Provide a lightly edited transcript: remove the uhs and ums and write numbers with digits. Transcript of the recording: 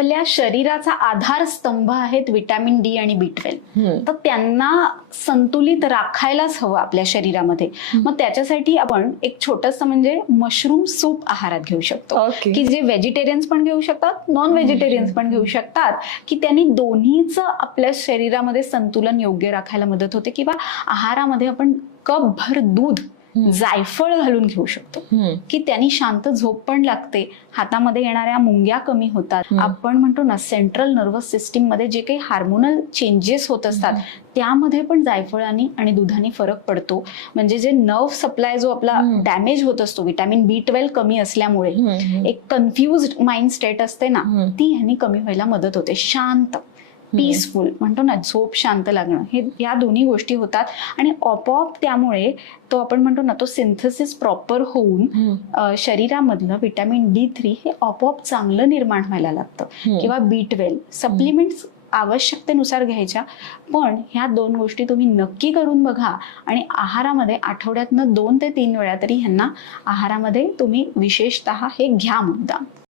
आपल्या शरीराचा आधारस्तंभ आहेत विटॅमिन डी आणि बी12. तर त्यांना संतुलित राखायलाच हवं आपल्या शरीरामध्ये. मग त्याच्यासाठी आपण एक छोटंसं म्हणजे मशरूम सूप आहारात घेऊ शकतो, की जे व्हेजिटेरियन्स पण घेऊ शकतात, नॉन व्हेजिटेरियन्स पण घेऊ शकतात, की त्यांनी दोन्हीचं आपल्या शरीरामध्ये संतुलन योग्य राखायला मदत होते. किंवा आहारामध्ये आपण कपभर दूध जायफळ घालून घेऊ शकतो, की त्यांनी शांत झोप पण लागते, हातामध्ये येणाऱ्या मुंग्या कमी होतात. आपण म्हणतो ना सेंट्रल नर्वस सिस्टीम मध्ये जे काही हार्मोनल चेंजेस होत असतात त्यामध्ये पण जायफळाने आणि दुधाने फरक पडतो. म्हणजे जे नर्व सप्लाय जो आपला डॅमेज होत असतो विटॅमिन बी12 कमी असल्यामुळे, एक कन्फ्युज्ड माइंड स्टेट असते ना, ती ह्यानी कमी व्हायला मदत होते. शांत पीसफुल म्हणतो ना, झोप शांत लागणं, हे या दोन्ही गोष्टी होतात. आणि आपोआप त्यामुळे तो आपण म्हणतो ना तो सिंथेसिस प्रॉपर होऊन शरीरामधलं विटॅमिन D3 हे आपोआप चांगलं निर्माण व्हायला लागतं. किंवा बी12 सप्लिमेंट्स आवश्यकतेनुसार घ्यायच्या. पण ह्या दोन गोष्टी तुम्ही नक्की करून बघा. आणि आहारामध्ये आठवड्यातनं 2 ते 3 वेळा तरी ह्यांना आहारामध्ये तुम्ही विशेषतः हे घ्या मुद्दाम.